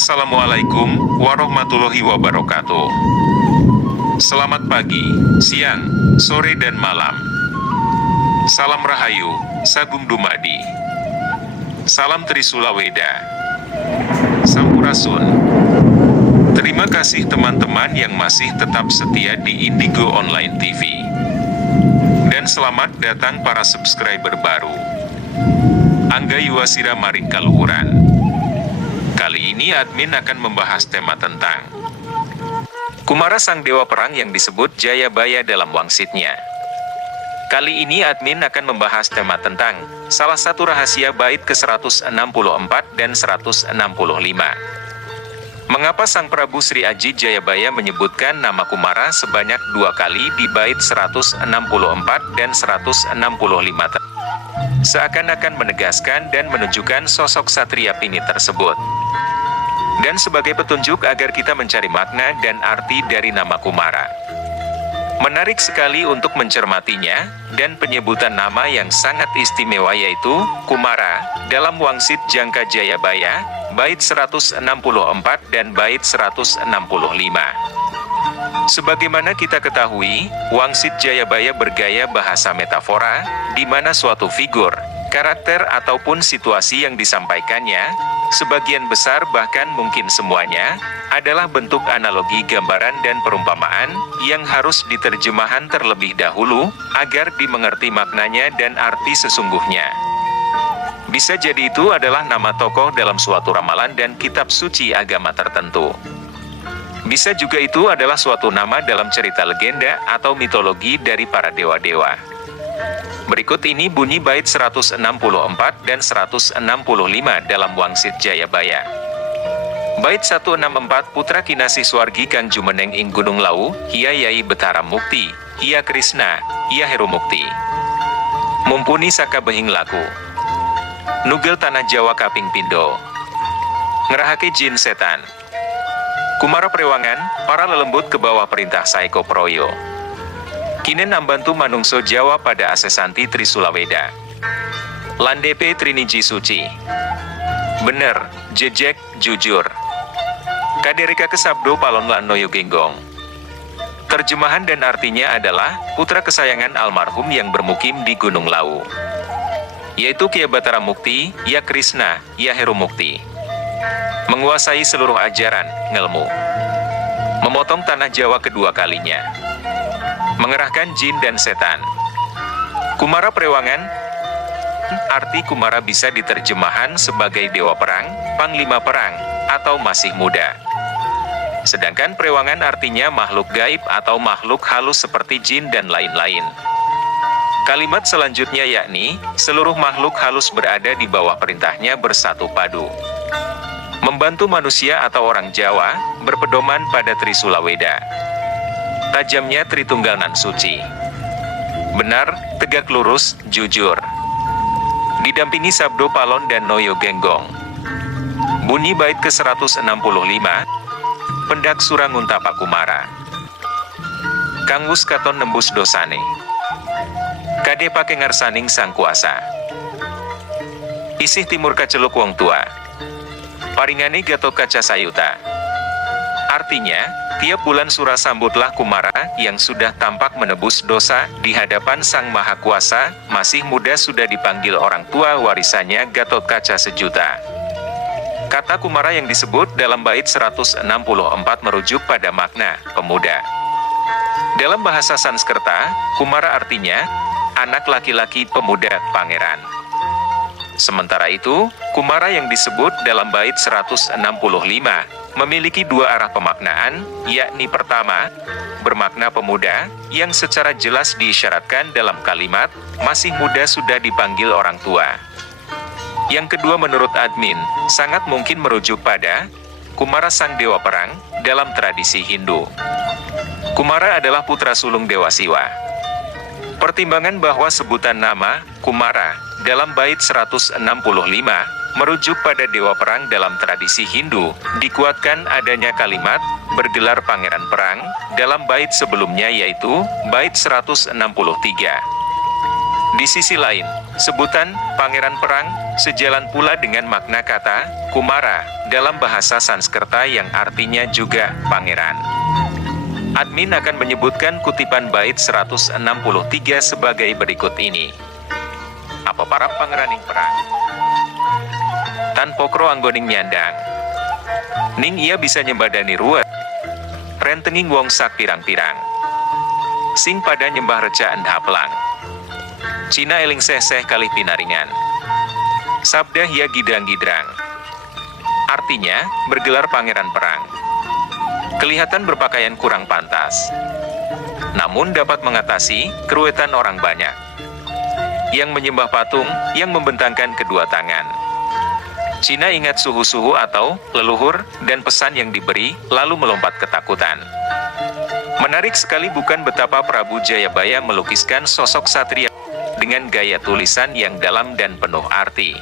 Assalamualaikum warahmatullahi wabarakatuh. Selamat pagi, siang, sore dan malam. Salam Rahayu, Sagung Dumadi. Salam Trisula Weda. Sampurasun. Terima kasih teman-teman yang masih tetap setia di Indigo Online TV. Dan selamat datang para subscriber baru. Angga Yuwasira Maring Kaluhuran. Kali ini admin akan membahas tema tentang Kumara sang dewa perang yang disebut Jayabaya dalam wangsitnya. Kali ini admin akan membahas tema tentang salah satu rahasia bait ke-164 dan 165. Mengapa Sang Prabu Sri Aji Jayabaya menyebutkan nama Kumara sebanyak 2 kali di bait 164 dan 165 seakan-akan menegaskan dan menunjukkan sosok Satria Pini tersebut. Dan sebagai petunjuk agar kita mencari makna dan arti dari nama Kumara. Menarik sekali untuk mencermatinya, dan penyebutan nama yang sangat istimewa yaitu Kumara dalam wangsit Jangka Jayabaya, bait 164 dan bait 165. Sebagaimana kita ketahui, wangsit Jayabaya bergaya bahasa metafora, di mana suatu figur, karakter ataupun situasi yang disampaikannya, sebagian besar bahkan mungkin semuanya, adalah bentuk analogi gambaran dan perumpamaan, yang harus diterjemahkan terlebih dahulu, agar dimengerti maknanya dan arti sesungguhnya. Bisa jadi itu adalah nama tokoh dalam suatu ramalan dan kitab suci agama tertentu. Bisa juga itu adalah suatu nama dalam cerita legenda atau mitologi dari para dewa-dewa. Berikut ini bunyi bait 164 dan 165 dalam wangsit Jayabaya. Bait 164 Putra Kinasih Swargi Kang Jumeneng ing Gunung Lawu, Hia Yai Betara Mukti, Hia Krisna, Hia Heru Mukti. Mumpuni saka behing laku. Nugel tanah Jawa kaping pindo. Ngerahake jin setan. Kumara Prewangan, para lelembut ke bawah perintah Saiko Proyo. Kinen ambantu manungso Jawa pada asesanti Trisula Weda. Landepe Triniji Suci. Bener, jejek, jujur. Kaderika kesabdo palon lan noyo genggong. Terjemahan dan artinya adalah, putra kesayangan almarhum yang bermukim di Gunung Lawu. Yaitu Kia Batara Mukti, Ya Krisna, Ya Heru Mukti. Menguasai seluruh ajaran, ngelmu. Memotong tanah Jawa kedua kalinya. Mengerahkan jin dan setan. Kumara Prewangan. Arti Kumara bisa diterjemahkan sebagai dewa perang, panglima perang, atau masih muda. Sedangkan Prewangan artinya makhluk gaib atau makhluk halus seperti jin dan lain-lain. Kalimat selanjutnya yakni, seluruh makhluk halus berada di bawah perintahnya bersatu padu. Membantu manusia atau orang Jawa, berpedoman pada Trisula Weda. Tajamnya Tritunggal nan suci. Benar, tegak lurus, jujur. Didampingi sabdo palon dan noyo genggong. Bunyi bait ke-165. Pendak Suranguntapa Kumara. Kang wus katon nembus dosane. Kade pake ngarsaning sang kuasa. Isih timur kaceluk wong tua. Paringane Gatot Kaca Sayuta. Artinya, tiap bulan surah sambutlah Kumara yang sudah tampak menebus dosa di hadapan Sang Maha Kuasa, masih muda sudah dipanggil orang tua warisannya Gatot Kaca Sejuta. Kata Kumara yang disebut dalam bait 164 merujuk pada makna pemuda. Dalam bahasa Sanskerta, Kumara artinya anak laki-laki pemuda pangeran. Sementara itu, Kumara yang disebut dalam bait 165 memiliki dua arah pemaknaan, yakni pertama, bermakna pemuda, yang secara jelas diisyaratkan dalam kalimat, masih muda sudah dipanggil orang tua. Yang kedua menurut admin, sangat mungkin merujuk pada Kumara sang dewa perang, dalam tradisi Hindu. Kumara adalah putra sulung Dewa Siwa. Pertimbangan bahwa sebutan nama, Kumara, dalam bait 165, merujuk pada dewa perang dalam tradisi Hindu, dikuatkan adanya kalimat, bergelar pangeran perang, dalam bait sebelumnya yaitu, bait 163. Di sisi lain, sebutan pangeran perang Sejalan pula dengan makna kata Kumara dalam bahasa Sanskerta yang artinya juga pangeran. Admin akan menyebutkan kutipan bait 163 sebagai berikut ini. Apa para pangeraning perang? Tan pokro anggoning nyandang. Ning ia bisa nyembadani ruwet. Rentenging wong sak pirang-pirang. Sing pada nyembah reca endhaplang. Cina eling seh-seh kalih pinaringan. Sabda hia gidang-gidrang. Artinya, bergelar pangeran perang. Kelihatan berpakaian kurang pantas. Namun dapat mengatasi keruwetan orang banyak. Yang menyembah patung, yang membentangkan kedua tangan. Cina ingat suhu-suhu atau leluhur dan pesan yang diberi, lalu melompat ketakutan. Menarik sekali bukan betapa Prabu Jayabaya melukiskan sosok satria dengan gaya tulisan yang dalam dan penuh arti.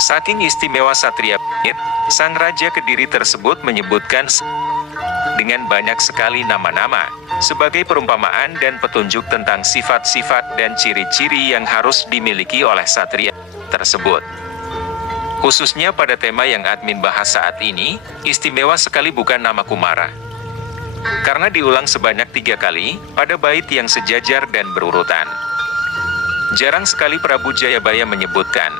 Saking istimewa satria, sang Raja Kediri tersebut menyebutkan dengan banyak sekali nama-nama, sebagai perumpamaan dan petunjuk tentang sifat-sifat dan ciri-ciri yang harus dimiliki oleh satria tersebut. Khususnya pada tema yang admin bahas saat ini, istimewa sekali bukan nama Kumara. Karena diulang sebanyak 3 kali, pada bait yang sejajar dan berurutan. Jarang sekali Prabu Jayabaya menyebutkan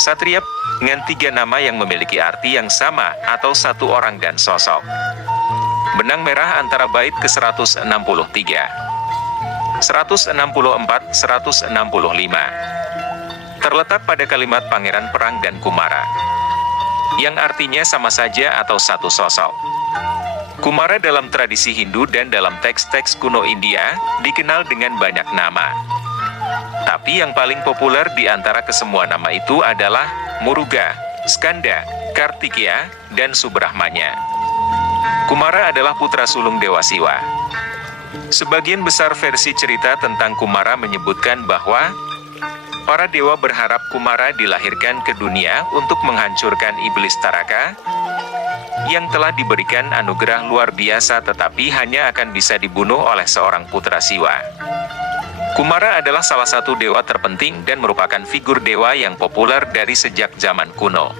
satria dengan 3 nama yang memiliki arti yang sama atau satu orang dan sosok. Benang merah antara bait ke-163, 164, 165. Terletak pada kalimat pangeran perang dan Kumara, yang artinya sama saja atau satu sosok. Kumara dalam tradisi Hindu dan dalam teks-teks kuno India, dikenal dengan banyak nama. Tapi yang paling populer di antara kesemua nama itu adalah Muruga, Skanda, Kartikeya, dan Subrahmanya. Kumara adalah putra sulung Dewa Siwa. Sebagian besar versi cerita tentang Kumara menyebutkan bahwa para dewa berharap Kumara dilahirkan ke dunia untuk menghancurkan iblis Taraka, yang telah diberikan anugerah luar biasa tetapi hanya akan bisa dibunuh oleh seorang putra Siwa. Kumara adalah salah satu dewa terpenting dan merupakan figur dewa yang populer dari sejak zaman kuno.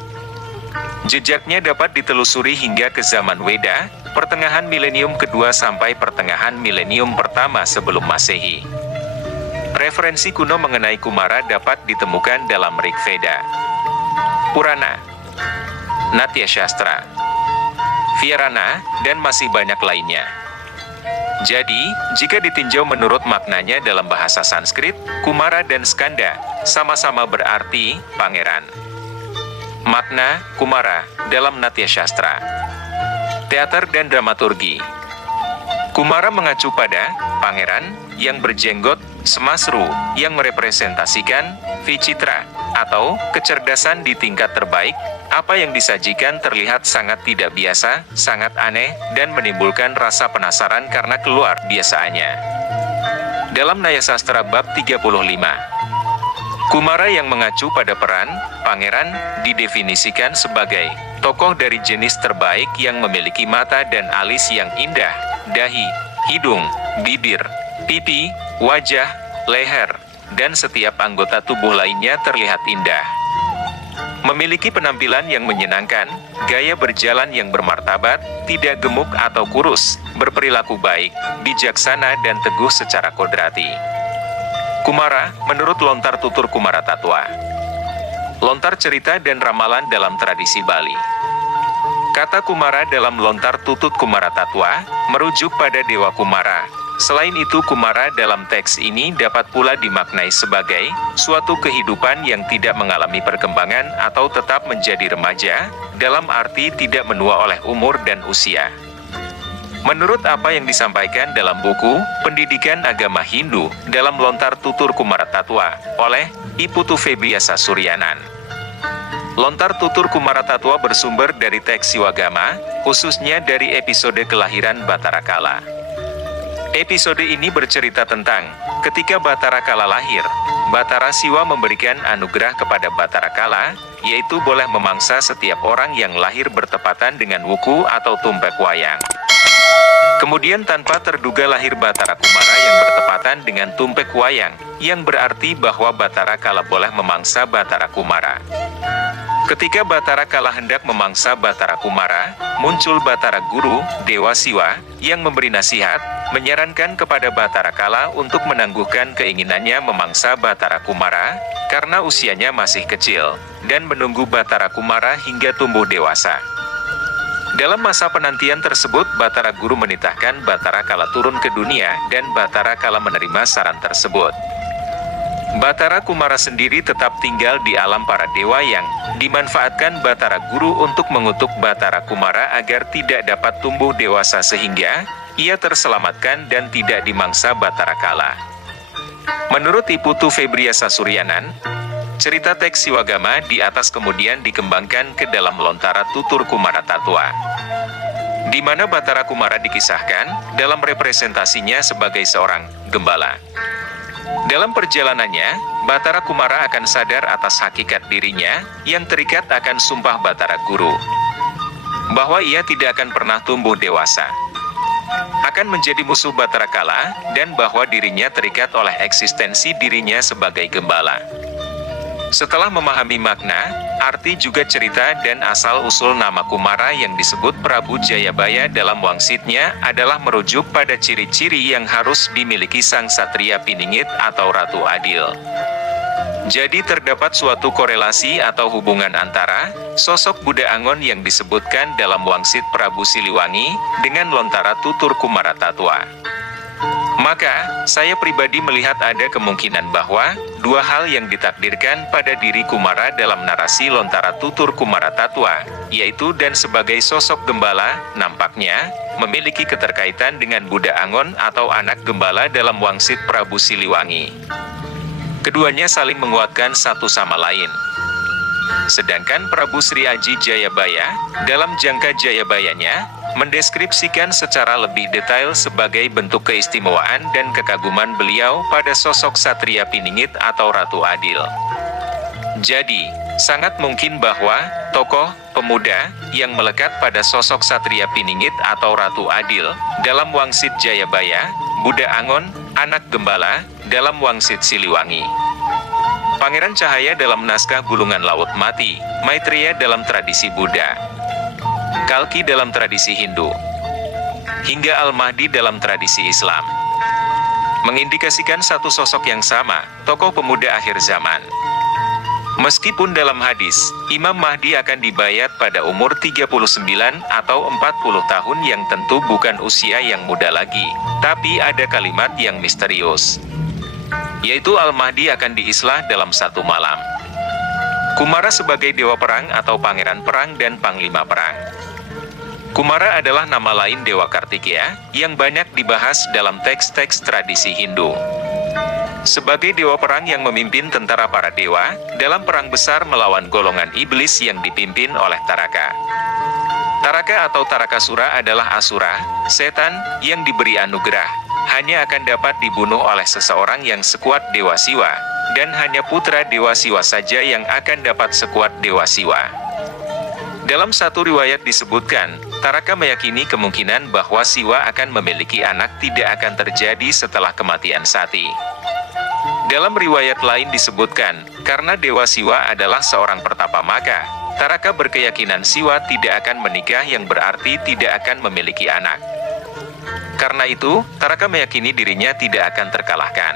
Jejaknya dapat ditelusuri hingga ke zaman Weda, pertengahan milenium kedua sampai pertengahan milenium pertama sebelum Masehi. Referensi kuno mengenai Kumara dapat ditemukan dalam Rig Veda, Purana, Natya Shastra, Vyarana, dan masih banyak lainnya. Jadi, jika ditinjau menurut maknanya dalam bahasa Sanskrit, Kumara dan Skanda sama-sama berarti pangeran. Makna Kumara dalam Natya Shastra, teater dan dramaturgi. Kumara mengacu pada pangeran yang berjenggot semasru yang merepresentasikan vicitra atau kecerdasan di tingkat terbaik. Apa yang disajikan terlihat sangat tidak biasa, sangat aneh, dan menimbulkan rasa penasaran karena keluar biasaannya. Dalam Naya Sastra bab 35, Kumara yang mengacu pada peran pangeran didefinisikan sebagai tokoh dari jenis terbaik yang memiliki mata dan alis yang indah, dahi, hidung, bibir, pipi, wajah, leher, dan setiap anggota tubuh lainnya terlihat indah. Memiliki penampilan yang menyenangkan, gaya berjalan yang bermartabat, tidak gemuk atau kurus, berperilaku baik, bijaksana dan teguh secara kodrati. Kumara, menurut lontar tutur Kumara Tatwa. Lontar cerita dan ramalan dalam tradisi Bali. Kata Kumara dalam lontar tutut Kumara Tatwa, merujuk pada Dewa Kumara. Selain itu Kumara dalam teks ini dapat pula dimaknai sebagai suatu kehidupan yang tidak mengalami perkembangan atau tetap menjadi remaja, dalam arti tidak menua oleh umur dan usia. Menurut apa yang disampaikan dalam buku Pendidikan Agama Hindu dalam lontar tutur Kumara Tatwa oleh I Putu Febriasa Suryanan. Lontar tutur Kumara Tatwa bersumber dari teks Siwagama, khususnya dari episode kelahiran Batara Kala. Episode ini bercerita tentang ketika Batara Kala lahir, Batara Siwa memberikan anugerah kepada Batara Kala, yaitu boleh memangsa setiap orang yang lahir bertepatan dengan wuku atau tumpek wayang. Kemudian tanpa terduga lahir Batara Kumara yang bertepatan dengan Tumpek Wayang, yang berarti bahwa Batara Kala boleh memangsa Batara Kumara. Ketika Batara Kala hendak memangsa Batara Kumara, muncul Batara Guru, Dewa Siwa, yang memberi nasihat, menyarankan kepada Batara Kala untuk menangguhkan keinginannya memangsa Batara Kumara, karena usianya masih kecil, dan menunggu Batara Kumara hingga tumbuh dewasa. Dalam masa penantian tersebut, Batara Guru menitahkan Batara Kala turun ke dunia, dan Batara Kala menerima saran tersebut. Batara Kumara sendiri tetap tinggal di alam para dewa yang dimanfaatkan Batara Guru untuk mengutuk Batara Kumara agar tidak dapat tumbuh dewasa sehingga ia terselamatkan dan tidak dimangsa Batara Kala. Menurut Iputu Febriasa Suryanan, cerita teks Siwagama di atas kemudian dikembangkan ke dalam Lontara Tutur Kumara Tatua, di mana Batara Kumara dikisahkan dalam representasinya sebagai seorang gembala. Dalam perjalanannya, Batara Kumara akan sadar atas hakikat dirinya yang terikat akan sumpah Batara Guru, bahwa ia tidak akan pernah tumbuh dewasa, akan menjadi musuh Batara Kala, dan bahwa dirinya terikat oleh eksistensi dirinya sebagai gembala. Setelah memahami makna, arti juga cerita dan asal-usul nama Kumara yang disebut Prabu Jayabaya dalam wangsitnya adalah merujuk pada ciri-ciri yang harus dimiliki sang satria piningit atau Ratu Adil. Jadi terdapat suatu korelasi atau hubungan antara sosok Buddha Angon yang disebutkan dalam wangsit Prabu Siliwangi dengan Lontara Tutur Kumara Tatua. Maka, saya pribadi melihat ada kemungkinan bahwa dua hal yang ditakdirkan pada diri Kumara dalam narasi Lontara Tutur Kumara Tatua, yaitu dan sebagai sosok gembala, nampaknya memiliki keterkaitan dengan Buddha Angon atau anak gembala dalam wangsit Prabu Siliwangi. Keduanya saling menguatkan satu sama lain. Sedangkan Prabu Sri Aji Jayabaya, dalam Jangka Jayabayanya, mendeskripsikan secara lebih detail sebagai bentuk keistimewaan dan kekaguman beliau pada sosok Satria Piningit atau Ratu Adil. Jadi, sangat mungkin bahwa tokoh pemuda yang melekat pada sosok Satria Piningit atau Ratu Adil dalam wangsit Jayabaya, Buddha Angon, anak gembala, dalam wangsit Siliwangi. Pangeran Cahaya dalam naskah Gulungan Laut Mati, Maitreya dalam tradisi Buddha, Kalki dalam tradisi Hindu, hingga Al-Mahdi dalam tradisi Islam, mengindikasikan satu sosok yang sama, tokoh pemuda akhir zaman. Meskipun dalam hadis, Imam Mahdi akan dibayat pada umur 39 atau 40 tahun yang tentu bukan usia yang muda lagi, tapi ada kalimat yang misterius, yaitu Al-Mahdi akan diislah dalam satu malam. Kumara sebagai dewa perang atau pangeran perang dan panglima perang. Kumara adalah nama lain Dewa Kartikeya, yang banyak dibahas dalam teks-teks tradisi Hindu. Sebagai dewa perang yang memimpin tentara para dewa, dalam perang besar melawan golongan iblis yang dipimpin oleh Taraka. Taraka atau Tarakasura adalah asura, setan, yang diberi anugerah, hanya akan dapat dibunuh oleh seseorang yang sekuat Dewa Siwa, dan hanya putra Dewa Siwa saja yang akan dapat sekuat Dewa Siwa. Dalam satu riwayat disebutkan, Taraka meyakini kemungkinan bahwa Siwa akan memiliki anak tidak akan terjadi setelah kematian Sati. Dalam riwayat lain disebutkan, karena Dewa Siwa adalah seorang pertapa maka, Taraka berkeyakinan Siwa tidak akan menikah yang berarti tidak akan memiliki anak. Karena itu, Taraka meyakini dirinya tidak akan terkalahkan.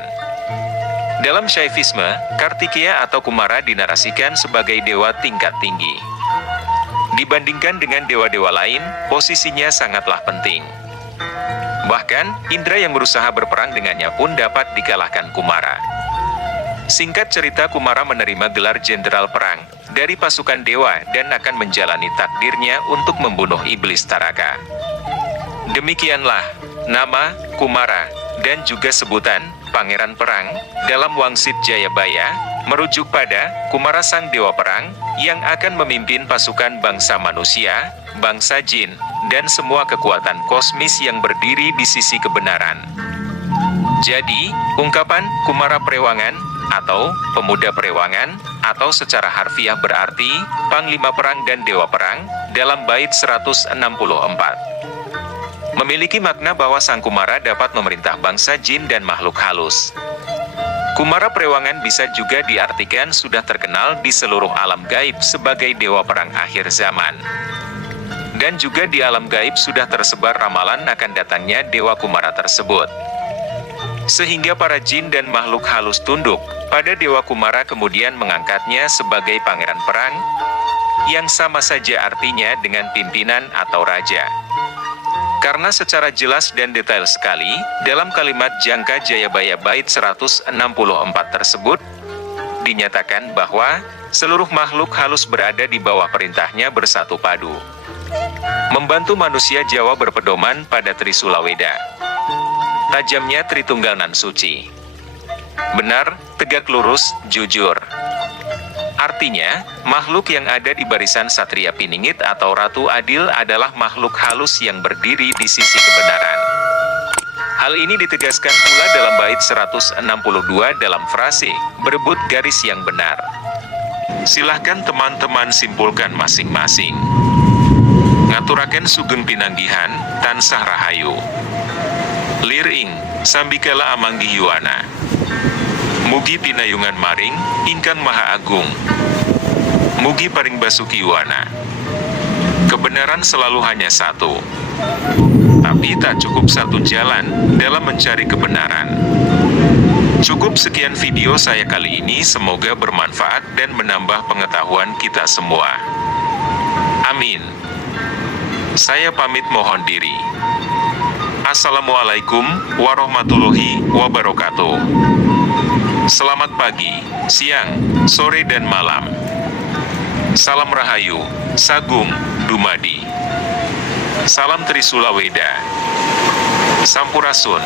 Dalam Shaivisme, Kartikeya atau Kumara dinarasikan sebagai dewa tingkat tinggi. Dibandingkan dengan dewa-dewa lain, posisinya sangatlah penting. Bahkan, Indra yang berusaha berperang dengannya pun dapat dikalahkan Kumara. Singkat cerita, Kumara menerima gelar jenderal perang dari pasukan dewa dan akan menjalani takdirnya untuk membunuh iblis Taraka. Demikianlah nama Kumara dan juga sebutan Pangeran Perang dalam wangsit Jayabaya merujuk pada Kumara sang dewa perang yang akan memimpin pasukan bangsa manusia, bangsa jin, dan semua kekuatan kosmis yang berdiri di sisi kebenaran. Jadi, ungkapan Kumara Prewangan atau pemuda Prewangan atau secara harfiah berarti panglima perang dan dewa perang dalam bait 164. memiliki makna bahwa Sang Kumara dapat memerintah bangsa jin dan makhluk halus. Kumara Prewangan bisa juga diartikan sudah terkenal di seluruh alam gaib sebagai dewa perang akhir zaman. Dan juga di alam gaib sudah tersebar ramalan akan datangnya Dewa Kumara tersebut. Sehingga para jin dan makhluk halus tunduk pada Dewa Kumara, kemudian mengangkatnya sebagai pangeran perang, yang sama saja artinya dengan pimpinan atau raja. Karena secara jelas dan detail sekali, dalam kalimat Jangka Jayabaya bait 164 tersebut, dinyatakan bahwa seluruh makhluk halus berada di bawah perintahnya bersatu padu, membantu manusia Jawa berpedoman pada Trisula Weda. Tajamnya Tritunggal nan suci. Benar, tegak lurus, jujur. Artinya, makhluk yang ada di barisan Satria Piningit atau Ratu Adil adalah makhluk halus yang berdiri di sisi kebenaran. Hal ini ditegaskan pula dalam bait 162 dalam frase, berebut garis yang benar. Silahkan teman-teman simpulkan masing-masing. Ngaturaken sugeng pinanggihan, tansah rahayu. Liring, sambikala amanggi yuana. Mugi pinayungan maring, ingkang maha agung. Mugi paring basuki yuana. Kebenaran selalu hanya satu. Tapi tak cukup satu jalan dalam mencari kebenaran. Cukup sekian video saya kali ini, semoga bermanfaat dan menambah pengetahuan kita semua. Amin. Saya pamit mohon diri. Assalamualaikum warahmatullahi wabarakatuh. Selamat pagi, siang, sore dan malam. Salam Rahayu, Sagung, Dumadi. Salam Trisula Weda. Sampurasun.